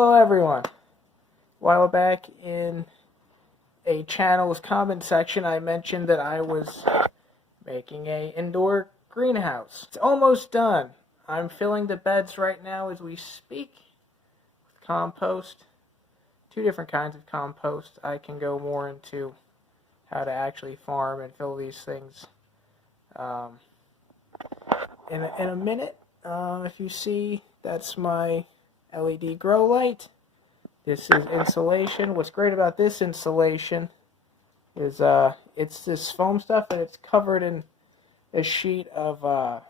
Hello everyone. A while back in a channel's comment section I mentioned that I was making an indoor greenhouse. It's almost done. I'm filling the beds right now as we speak with compost. 2 different kinds of compost. I can go more into how to actually farm and fill these things in a minute. If you see, that's my LED grow light. This is insulation. What's great about this insulation is it's this foam stuff and it's covered in a sheet of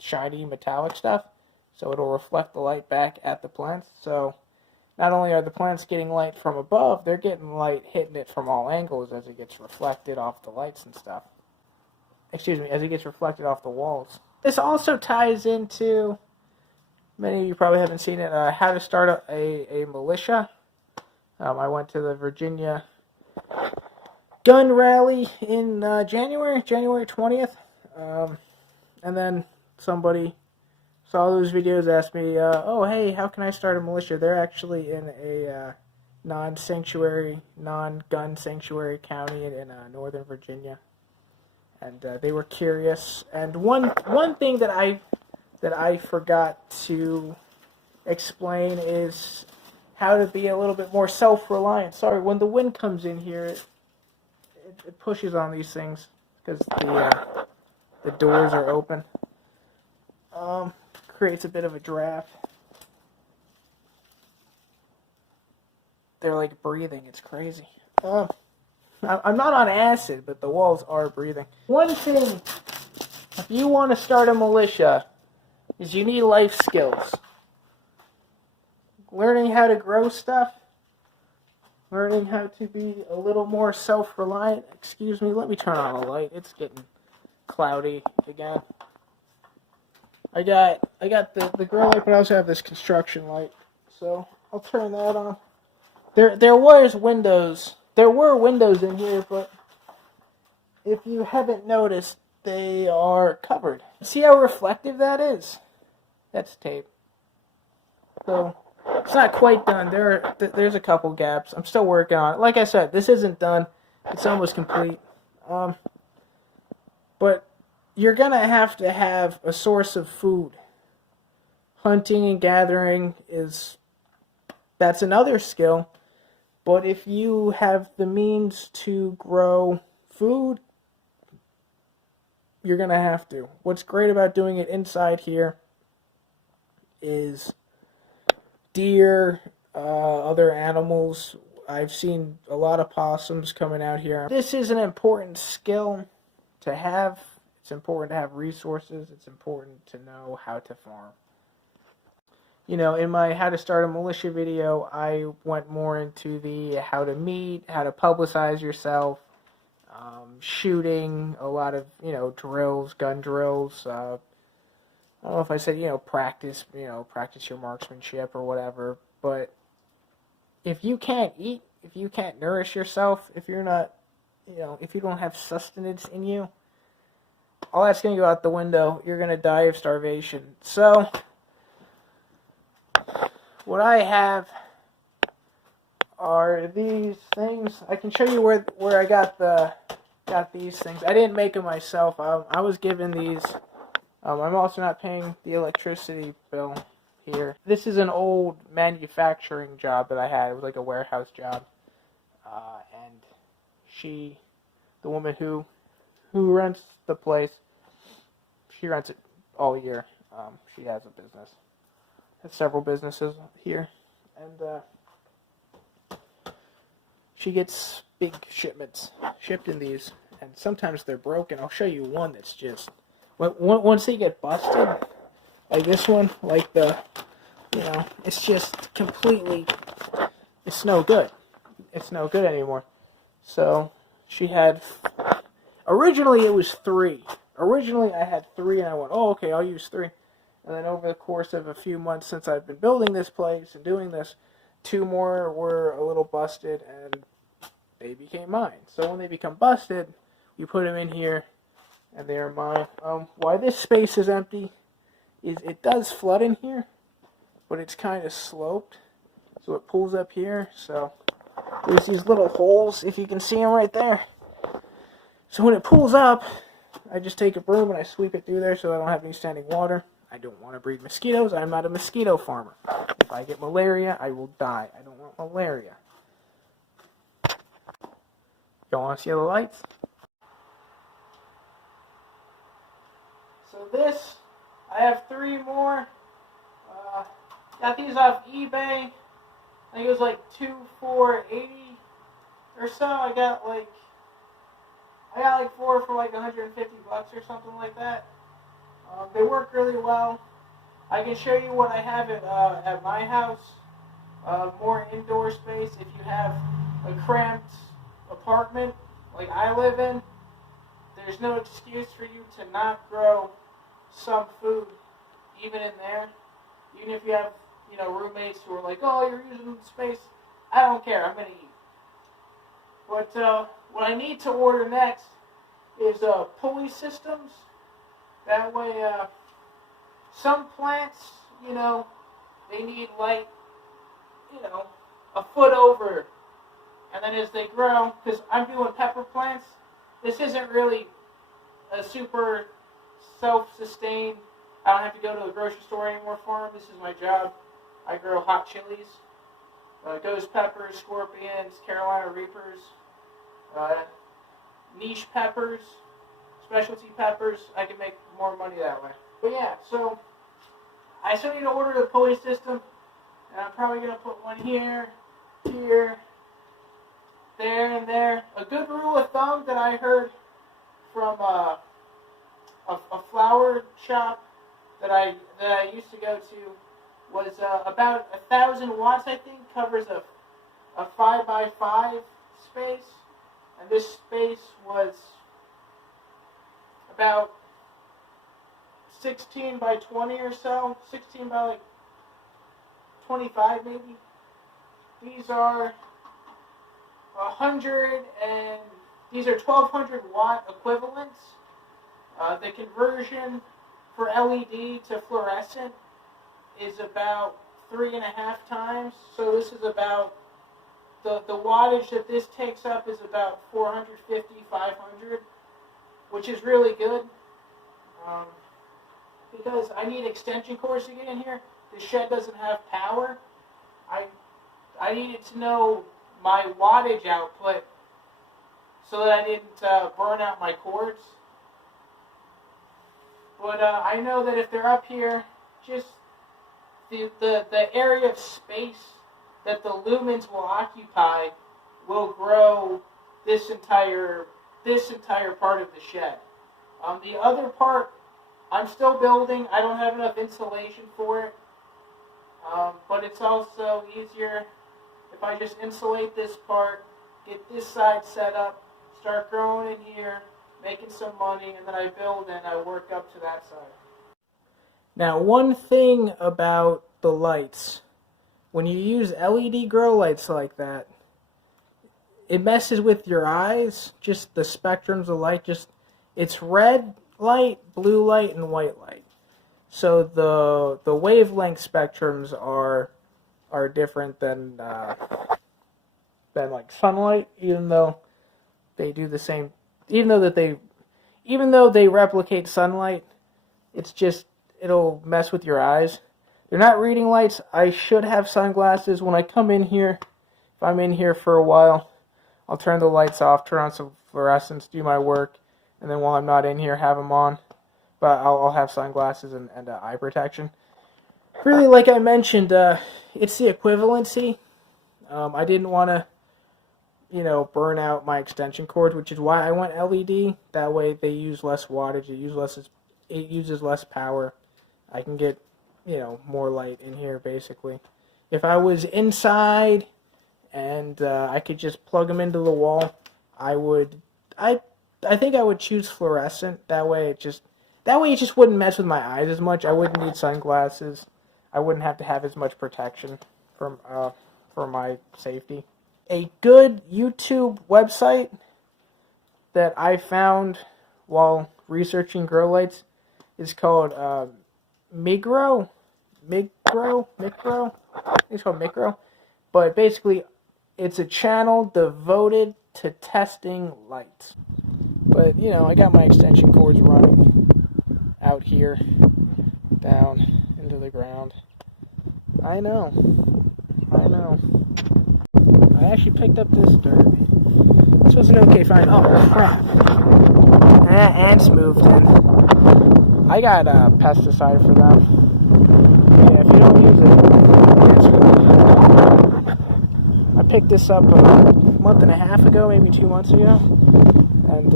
shiny metallic stuff, so it'll reflect the light back at the plants. So not only are the plants getting light from above, they're getting light hitting it from all angles as it gets reflected off the lights and stuff. Excuse me, as it gets reflected off the walls. This also ties into, many of you probably haven't seen it, how to start a militia. I went to the Virginia gun rally in January 20th. And then somebody saw those videos, asked me, oh, hey, how can I start a militia? They're actually in a non-sanctuary, non-gun sanctuary county in Northern Virginia. And they were curious. And one thing that I forgot to explain is how to be a little bit more self-reliant. Sorry, when the wind comes in here, it pushes on these things because the doors are open. Creates a bit of a draft. They're like breathing. It's crazy. I'm not on acid, but the walls are breathing. One thing, if you want to start a militia, is you need life skills. Learning how to grow stuff. Learning how to be a little more self-reliant. Excuse me, let me turn on the light. It's getting cloudy again. I got the grow light, but I also have this construction light. So I'll turn that on. There were windows in here, but if you haven't noticed, they are covered. See how reflective that is? That's tape. So it's not quite done. There's a couple gaps. I'm still working on it. Like I said, this isn't done. It's almost complete. But you're gonna have to have a source of food. Hunting and gathering that's another skill. But if you have the means to grow food, you're going to have to. What's great about doing it inside here is deer, other animals. I've seen a lot of possums coming out here. This is an important skill to have. It's important to have resources. It's important to know how to farm. You know, in my How to Start a Militia video, I went more into the how to meet, how to publicize yourself, shooting, a lot of, drills, gun drills. I don't know if I said, practice your marksmanship or whatever. But if you can't eat, if you can't nourish yourself, if you're not, if you don't have sustenance in you, all that's going to go out the window. You're going to die of starvation. So what I have are these things. I can show you where I got these things. I didn't make them myself. I was given these. I'm also not paying the electricity bill here. This is an old manufacturing job that I had. It was like a warehouse job. And the woman who rents the place, she rents it all year. She has a business. Several businesses here, and she gets big shipments shipped in these, and sometimes they're broken. I'll show you one that's just, once they get busted, like this one, like it's just completely, it's no good. It's no good anymore. So she had, originally it was 3. Originally I had 3, and I went, oh, okay, I'll use 3. And then over the course of a few months since I've been building this place and doing this, 2 more were a little busted and they became mine. So when they become busted, you put them in here and they are mine. Why this space is empty is it does flood in here, but it's kind of sloped. So it pulls up here. So there's these little holes, if you can see them right there. So when it pulls up, I just take a broom and I sweep it through there so I don't have any standing water. I don't want to breed mosquitoes. I'm not a mosquito farmer. If I get malaria, I will die. I don't want malaria. You want to see the lights? So this, I have 3 more. Got these off eBay. I think it was like 2 for $80 or so. I got like 4 for like $150 or something like that. They work really well. I can show you what I have at my house. More indoor space. If you have a cramped apartment like I live in, there's no excuse for you to not grow some food even in there. Even if you have, roommates who are like, oh, you're using space. I don't care. I'm going to eat. But what I need to order next is pulley systems. That way, some plants, they need light, a foot over. And then as they grow, because I'm doing pepper plants, this isn't really a super self-sustained, I don't have to go to the grocery store anymore farm. This is my job. I grow hot chilies, ghost peppers, scorpions, Carolina Reapers, niche peppers, specialty peppers. I can make more money that way. But yeah, so I still need to order the pulley system, and I'm probably going to put one here, here, there, and there. A good rule of thumb that I heard from a flower shop that I used to go to was about 1,000 watts, I think, covers a 5x5 space, and this space was about 16 by 20 or so, 16 by like 25 maybe. These are 1,200 watt equivalents. The conversion for LED to fluorescent is about 3.5 times. So this is about, the wattage that this takes up is about 450, 500, which is really good. Because I need extension cords to get in here. The shed doesn't have power. I needed to know my wattage output so that I didn't burn out my cords. But I know that if they're up here, just the area of space that the lumens will occupy will grow this entire part of the shed. The other part, I'm still building. I don't have enough insulation for it. But it's also easier if I just insulate this part, get this side set up, start growing in here, making some money, and then I build and I work up to that side. Now, one thing about the lights, when you use LED grow lights like that, it messes with your eyes, just the spectrums of light, it's red light, blue light, and white light. So the wavelength spectrums are different than like sunlight, even though they do the same. Even though they replicate sunlight, it'll mess with your eyes. They're not reading lights. I should have sunglasses when I come in here. If I'm in here for a while, I'll turn the lights off, turn on some fluorescents, do my work, and then while I'm not in here, have them on. But I'll have sunglasses and eye protection. Really, like I mentioned, it's the equivalency. I didn't want to, burn out my extension cords, which is why I went LED. That way they use less wattage, it uses less power. I can get, more light in here, basically. If I was inside and I could just plug them into the wall, I think I would choose fluorescent. That way it just wouldn't mess with my eyes as much. I wouldn't need sunglasses. I wouldn't have to have as much protection for my safety. A good YouTube website that I found while researching grow lights is called Migro. It's called Micro. But basically, it's a channel devoted to testing lights. But, you know, I got my extension cords running out here, down into the ground. I know. I actually picked up this dirt. This was an okay find. Oh, crap. Ants moved in. I got pesticide for them. Yeah, if you don't use it, I picked this up a month and a half ago, maybe 2 months ago, and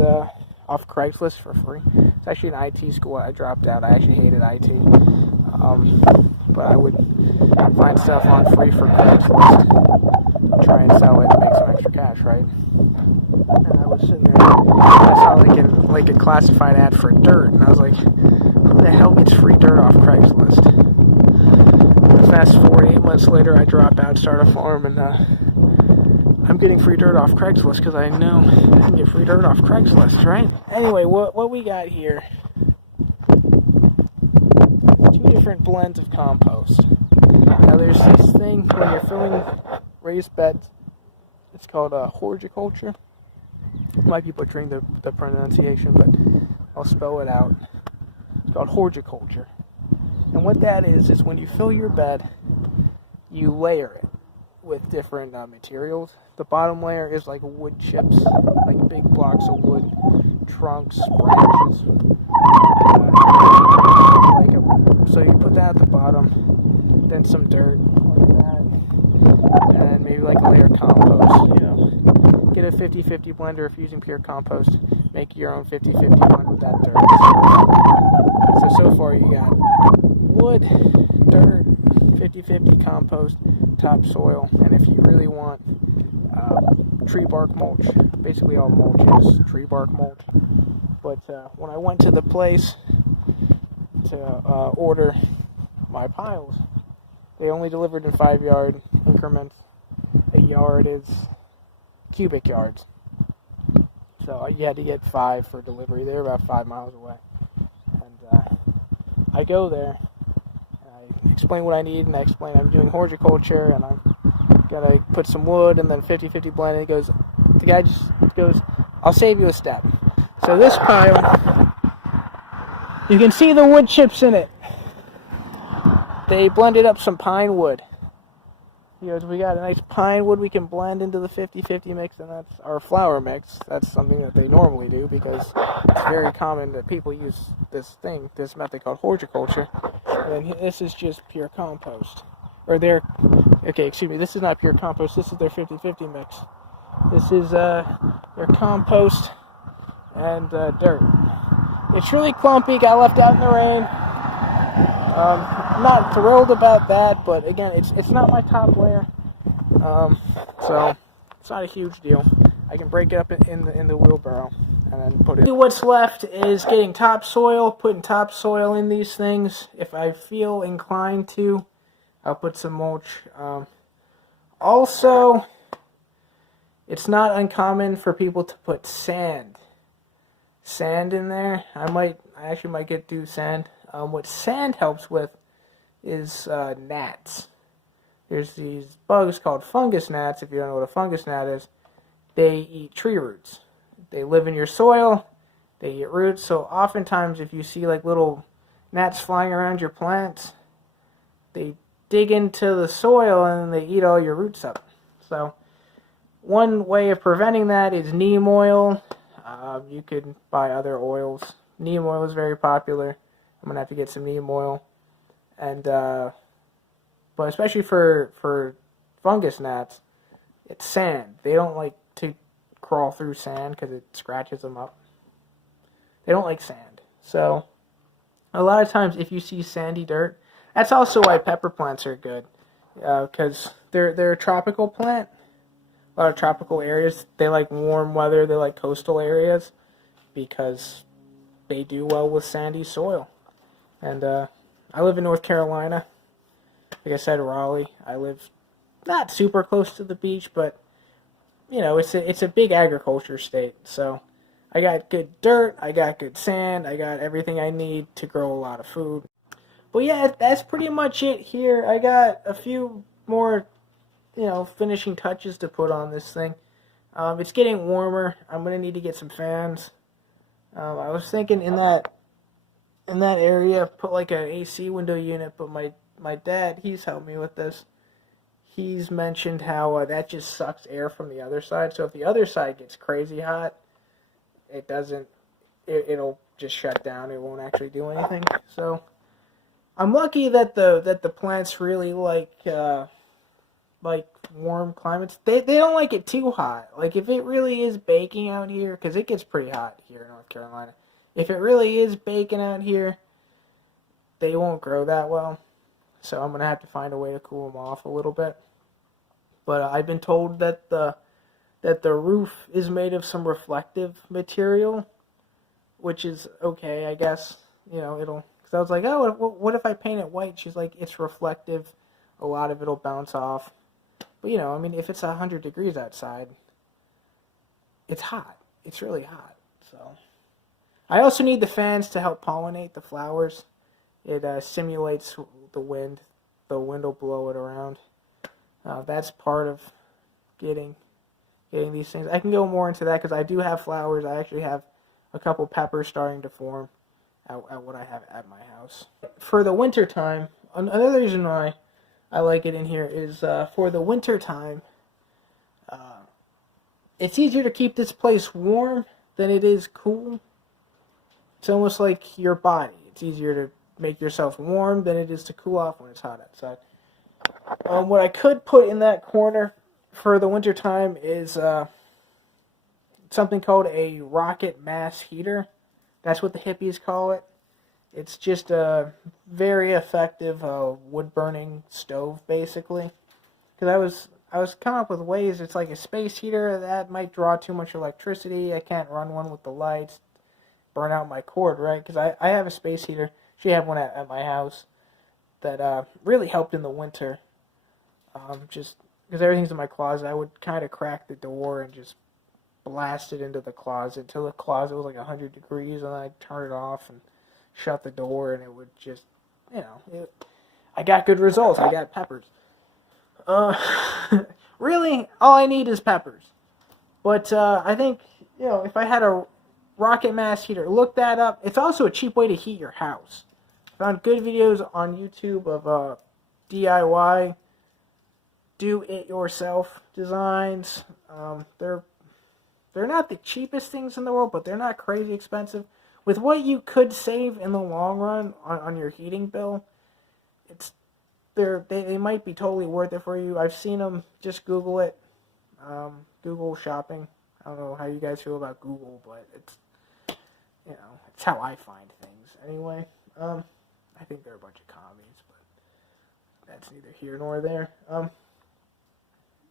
off Craigslist for free. It's actually an IT school. I dropped out. I actually hated IT, but I would find stuff on free for Craigslist, try and sell it and make some extra cash, right? And I was sitting there, I saw like a classified ad for dirt, and I was like, who the hell gets free dirt off Craigslist? Fast forward 8 months later, I drop out, start a farm, and I'm getting free dirt off Craigslist because I know I can get free dirt off Craigslist, right? Anyway, what we got here, 2 different blends of compost. Now there's this thing when you're filling raised beds, it's called horticulture. I might be butchering the pronunciation, but I'll spell it out. It's called horticulture. And what that is when you fill your bed, you layer it with different materials. The bottom layer is like wood chips, like big blocks of wood, trunks, branches. So you put that at the bottom, then some dirt like that, and maybe like a layer of compost, you know. Get a 50-50 blender if you're using pure compost. Make your own 50-50 blend with that dirt. So far you got wood, dirt, 50-50 compost, topsoil, and if you really want tree bark mulch, basically all mulch is tree bark mulch. But when I went to the place to order my piles, they only delivered in 5-yard increments. A yard is cubic yards. So you had to get 5 for delivery. They were about 5 miles away. And I go there, and I explain what I need, and I explain I'm doing horticulture, and I'm gonna put some wood, and then 50-50 blend, and the guy just goes, I'll save you a step. So this pile, you can see the wood chips in it. They blended up some pine wood. He goes, we got a nice pine wood we can blend into the 50-50 mix, and that's our flour mix. That's something that they normally do because it's very common that people use this method called horticulture. And then this is just pure compost. This is not pure compost, this is their 50-50 mix. This is their compost and dirt. It's really clumpy, got left out in the rain. I'm not thrilled about that, but again, it's not my top layer, so it's not a huge deal. I can break it up in the wheelbarrow and then put it. What's left is getting topsoil, putting topsoil in these things. If I feel inclined to, I'll put some mulch. Also, it's not uncommon for people to put sand in there. I actually might do sand. What sand helps with is gnats. There's these bugs called fungus gnats. If you don't know what a fungus gnat is, they eat tree roots. They live in your soil, they eat roots, so oftentimes if you see like little gnats flying around your plants, they dig into the soil and they eat all your roots up. So one way of preventing that is neem oil. You could buy other oils. Neem oil is very popular. I'm going to have to get some neem oil. And but especially for fungus gnats, it's sand. They don't like to crawl through sand because it scratches them up. They don't like sand. So a lot of times if you see sandy dirt, that's also why pepper plants are good, because they're a tropical plant. A lot of tropical areas, they like warm weather, they like coastal areas because they do well with sandy soil. And I live in North Carolina. Like I said, Raleigh. I live not super close to the beach, but you know, it's a big agriculture state. So I got good dirt, I got good sand, I got everything I need to grow a lot of food. But yeah, that's pretty much it here. I got a few more finishing touches to put on this thing. It's getting warmer. I'm gonna need to get some fans. I was thinking in that area, put like an AC window unit, but my dad, he's helped me with this. He's mentioned how that just sucks air from the other side. So if the other side gets crazy hot, it'll just shut down. It won't actually do anything. So I'm lucky that the plants really like warm climates. They don't like it too hot. Like if it really is baking out here, because it gets pretty hot here in North Carolina. If it really is baking out here, they won't grow that well. So I'm gonna have to find a way to cool them off a little bit. But I've been told that the roof is made of some reflective material, which is okay, I guess. It'll. Because I was like, oh, what if I paint it white? She's like, it's reflective. A lot of it'll bounce off. But if it's 100 degrees outside, it's hot. It's really hot. So I also need the fans to help pollinate the flowers. It simulates the wind. The wind will blow it around. That's part of getting these things. I can go more into that because I do have flowers. I actually have a couple peppers starting to form at what I have at my house. For the winter time, another reason why I like it in here is for the winter time, it's easier to keep this place warm than it is cool. It's almost like your body. It's easier to make yourself warm than it is to cool off when it's hot outside. What I could put in that corner for the winter time is something called a rocket mass heater. That's what the hippies call it. It's just a very effective wood-burning stove, basically. Because I was coming up with ways. It's like a space heater that might draw too much electricity. I can't run one with the lights, burn out my cord, right? Because I have a space heater. She had one at my house that really helped in the winter. Just because everything's in my closet, I would kind of crack the door and just blast it into the closet until the closet was like 100 degrees, and then I'd turn it off and shut the door, and it would just, I got good results. I got peppers. Really, all I need is peppers. But I think, if I had a rocket mass heater, look that up. It's also a cheap way to heat your house. Found good videos on YouTube of DIY, do-it-yourself designs. They're not the cheapest things in the world, but they're not crazy expensive. With what you could save in the long run on your heating bill, they might be totally worth it for you. I've seen them. Just Google it. Google shopping. I don't know how you guys feel about Google, but it's how I find things. Anyway, I think they're a bunch of commies, but that's neither here nor there.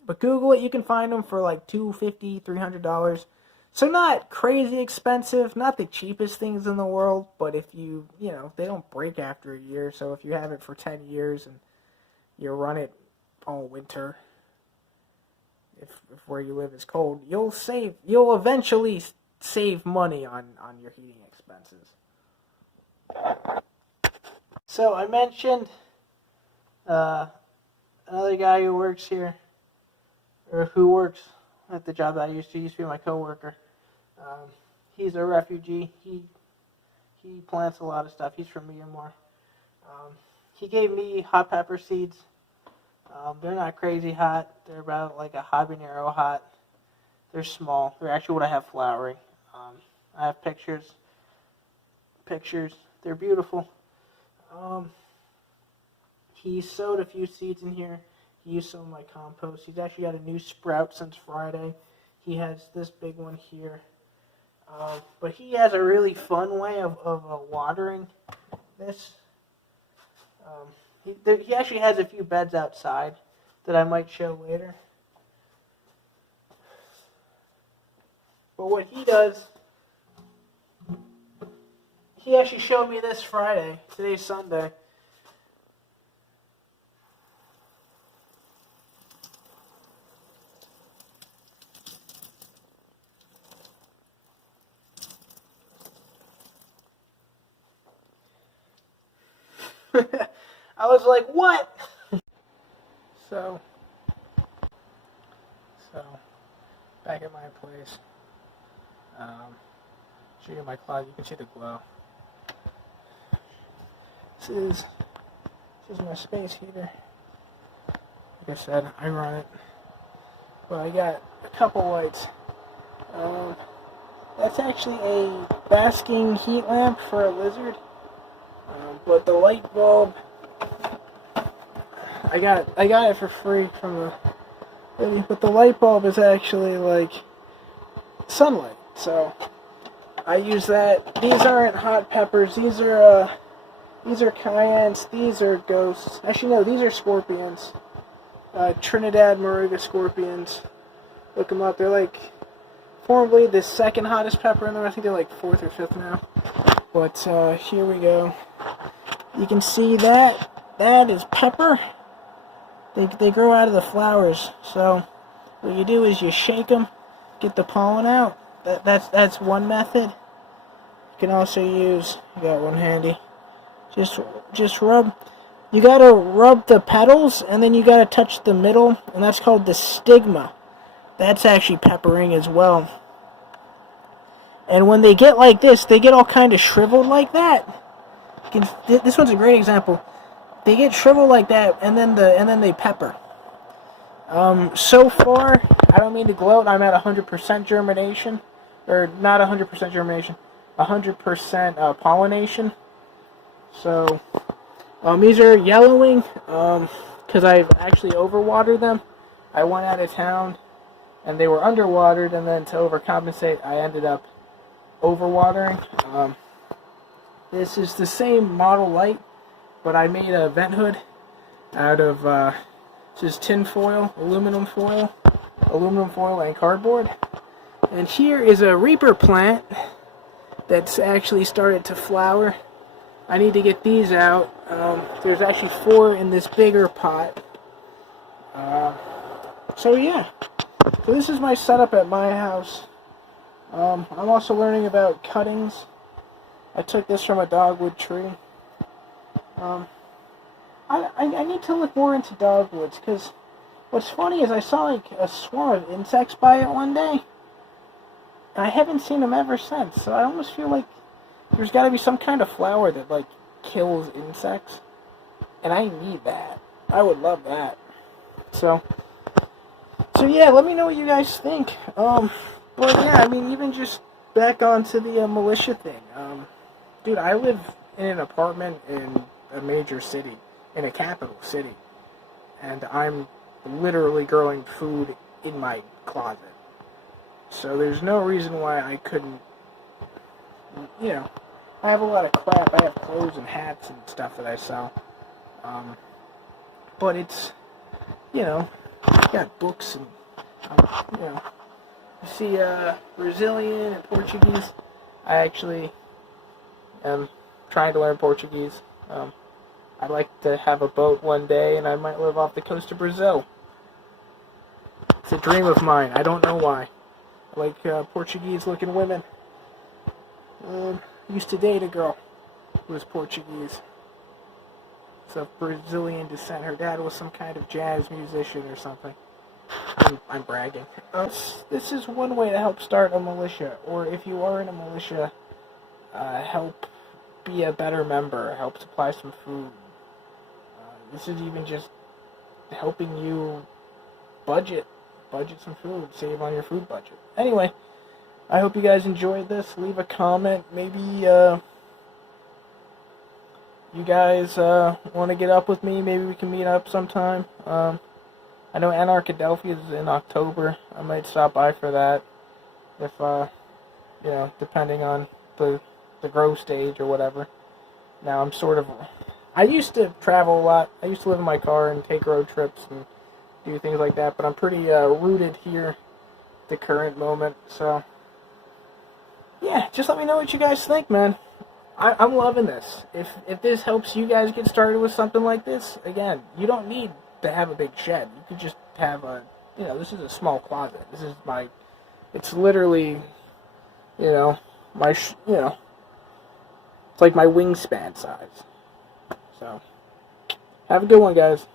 But Google it. You can find them for like $250, $300. So not crazy expensive, not the cheapest things in the world, but if they don't break after a year, so if you have it for 10 years and you run it all winter, if where you live is cold, you'll eventually save money on your heating expenses. So I mentioned another guy who works here, or who works at the job that I used to be my coworker. He's a refugee. He plants a lot of stuff. He's from Myanmar. He gave me hot pepper seeds. They're not crazy hot. They're about like a habanero hot. They're small. They're actually what I have flowering. I have pictures. They're beautiful. He sowed a few seeds in here. He used some of my compost. He's actually got a new sprout since Friday. He has this big one here. But he has a really fun way of watering this. He actually has a few beds outside that I might show later. But what he does, he actually showed me this Friday. Today's Sunday. I was like, what? So, So, back at my place. Show you my closet. You can see the glow. This is my space heater. Like I said, I run it. But I got a couple lights. That's actually a basking heat lamp for a lizard. But the light bulb, I got it for free from the lady. But the light bulb is actually like sunlight. So I use that. These aren't hot peppers. These are cayennes. These are ghosts. Actually, no, these are scorpions. Trinidad Moruga scorpions. Look them up. They're like formerly the second hottest pepper in there. I think they're like 4th or 5th now. But here we go. You can see that. That is pepper. They grow out of the flowers. So what you do is you shake them, get the pollen out. That's one method. You can also use, I got one handy. Just rub. You gotta rub the petals, and then you gotta touch the middle, and that's called the stigma. That's actually peppering as well. And when they get like this, they get all kind of shriveled like that. This one's a great example. They get shriveled like that, and then they pepper. So far, I don't mean to gloat. I'm at 100% germination, or not 100% germination, 100% pollination. So these are yellowing because I've actually overwatered them. I went out of town, and they were underwatered, and then to overcompensate, I ended up overwatering. This is the same model light, but I made a vent hood out of this is tin foil, aluminum foil, and cardboard. And here is a reaper plant that's actually started to flower. I need to get these out. There's actually 4 in this bigger pot. So yeah, so this is my setup at my house. I'm also learning about cuttings. I took this from a dogwood tree. I need to look more into dogwoods, because what's funny is I saw like a swarm of insects by it one day, and I haven't seen them ever since. So I almost feel like there's got to be some kind of flower that like kills insects, and I need that. I would love that. So yeah, let me know what you guys think. But yeah, I mean, even just back onto the militia thing. Dude, I live in an apartment in a major city, in a capital city, and I'm literally growing food in my closet. So there's no reason why I couldn't, you know, I have a lot of crap. I have clothes and hats and stuff that I sell. But it's, you know, I got books and, you know, you see Brazilian and Portuguese. I actually am trying to learn Portuguese. I'd like to have a boat one day, and I might live off the coast of Brazil. It's a dream of mine. I don't know why. I like Portuguese-looking women. Used to date a girl who was Portuguese. It's of Brazilian descent. Her dad was some kind of jazz musician or something. I'm bragging. This is one way to help start a militia, or if you are in a militia, help be a better member, help supply some food. This is even just helping you budget some food, save on your food budget. Anyway, I hope you guys enjoyed this. Leave a comment. Maybe you guys want to get up with me. Maybe we can meet up sometime. I know Anarchy is in October. I might stop by for that, if you know, depending on the grow stage or whatever. Now I'm sort of, I used to travel a lot. I used to live in my car and take road trips and do things like that, but I'm pretty rooted here at the current moment. So yeah, just let me know what you guys think, man. I'm loving this. If this helps you guys get started with something like this, again, you don't need to have a big shed. You could just have a, you know, this is a small closet. This is my, it's literally, you know, my, you know, it's like my wingspan size. So, have a good one, guys.